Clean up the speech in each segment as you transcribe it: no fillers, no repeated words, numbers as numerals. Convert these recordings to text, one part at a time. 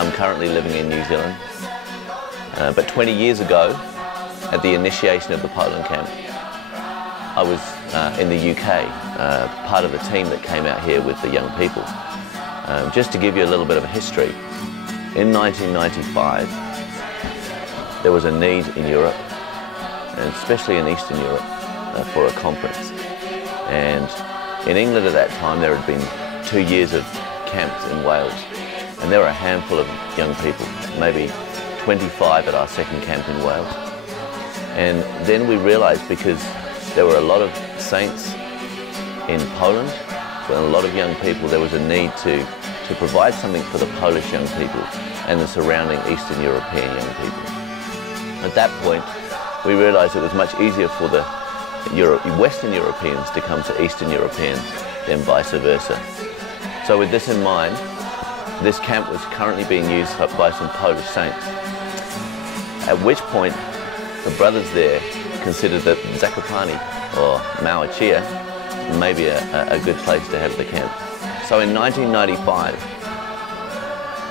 I'm currently living in New Zealand. But 20 years ago, at the initiation of the Poland camp, I was in the UK, part of the team that came out here with the young people. Just to give you a little bit of a history, in 1995, there was a need in Europe, and especially in Eastern Europe, for a conference. And in England at that time, there had been 2 years of camps in Wales, and there were a handful of young people, maybe 25 at our second camp in Wales. And then we realized, because there were a lot of saints in Poland and a lot of young people, there was a need to provide something for the Polish young people and the surrounding Eastern European young people. At that point, we realized it was much easier for the Western Europeans to come to Eastern European than vice versa. So with this in mind, this camp was currently being used by some Polish saints, at which point the brothers there considered that Zakopane or Małachia may be a good place to have the camp. So in 1995,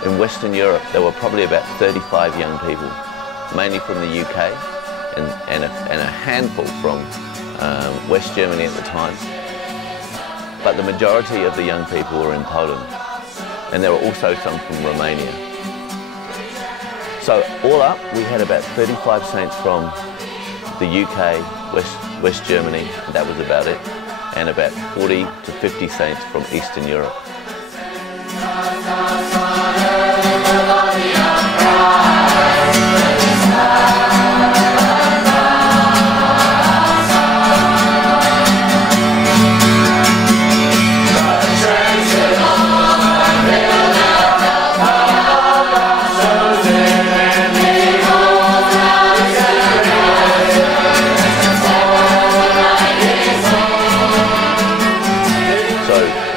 in Western Europe, there were probably about 35 young people, mainly from the UK and a handful from West Germany at the time. But the majority of the young people were in Poland, and there were also some from Romania. So all up, we had about 35 saints from the UK, West Germany, and that was about it, and about 40 to 50 saints from Eastern Europe.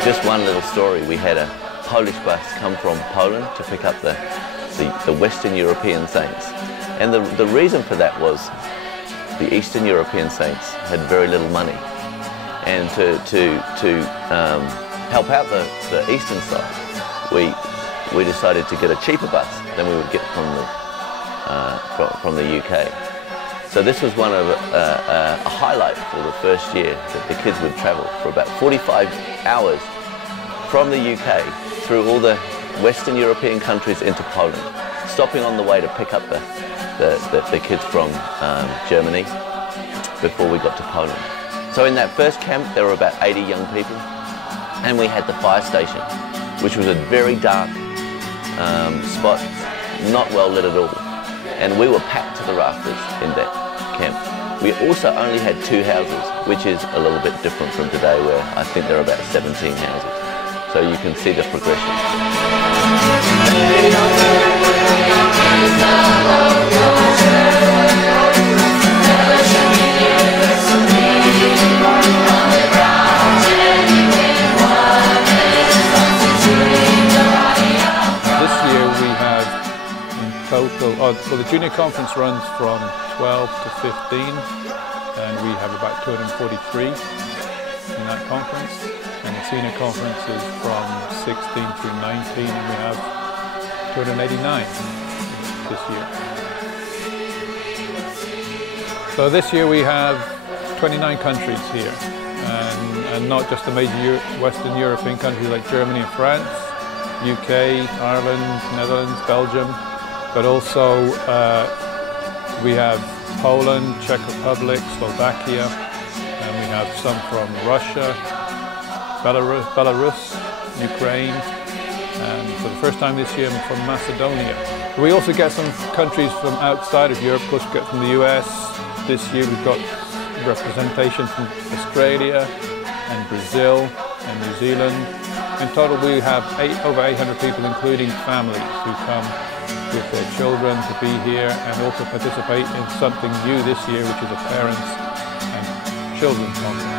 Just one little story, we had a Polish bus come from Poland to pick up the Western European saints. And the reason for that was the Eastern European saints had very little money. And to help out the Eastern side, we decided to get a cheaper bus than we would get from the UK. So this was one of a highlight for the first year, that the kids would travel for about 45 hours from the UK through all the Western European countries into Poland, stopping on the way to pick up the kids from Germany before we got to Poland. So in that first camp, there were about 80 young people, and we had the fire station, which was a very dark spot, not well lit at all. And we were packed to the rafters in that camp. We also only had 2 houses, which is a little bit different from today, where I think there are about 17 houses. So you can see the progression. This year we have in total, so the junior conference runs from 12 to 15, and we have about 243 in that conference. And the senior conference is from 16 through 19, and we have 289 this year. So this year we have 29 countries here, and not just the major Western European countries like Germany and France, UK, Ireland, Netherlands, Belgium, but also we have Poland, Czech Republic, Slovakia, and we have some from Russia, Belarus, Ukraine, and for the first time this year from Macedonia. We also get some countries from outside of Europe. Of course, we get from the US. This year we've got representation from Australia and Brazil and New Zealand. In total we have over 800 people, including families, who come with their children to be here and also participate in something new this year, which is a parents and children's conference.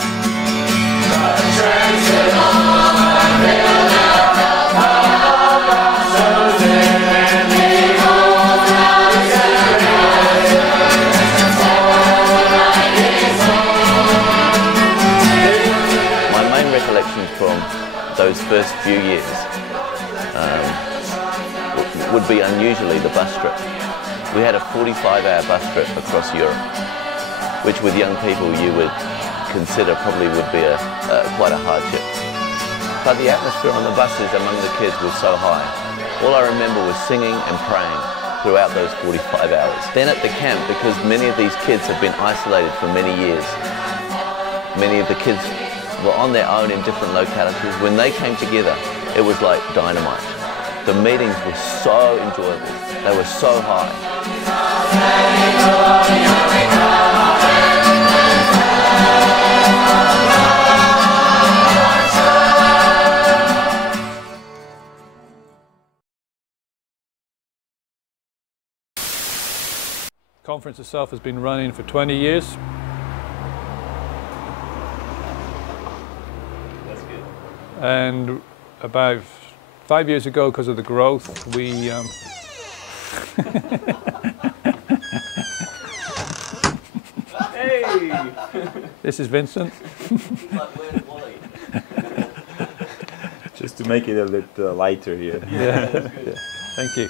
My main recollections from those first few years would be unusually the bus trip. We had a 45-hour bus trip across Europe, which with young people you would consider probably would be quite a hardship. But the atmosphere on the buses among the kids was so high. All I remember was singing and praying throughout those 45 hours. Then at the camp, because many of these kids have been isolated for many years, many of the kids were on their own in different localities. When they came together, it was like dynamite. The meetings were so enjoyable. They were so high. The conference itself has been running for 20 years. That's good. And about 5 years ago, because of the growth, we Hey! This is Vincent. Just to make it a bit lighter here. Yeah. Thank you.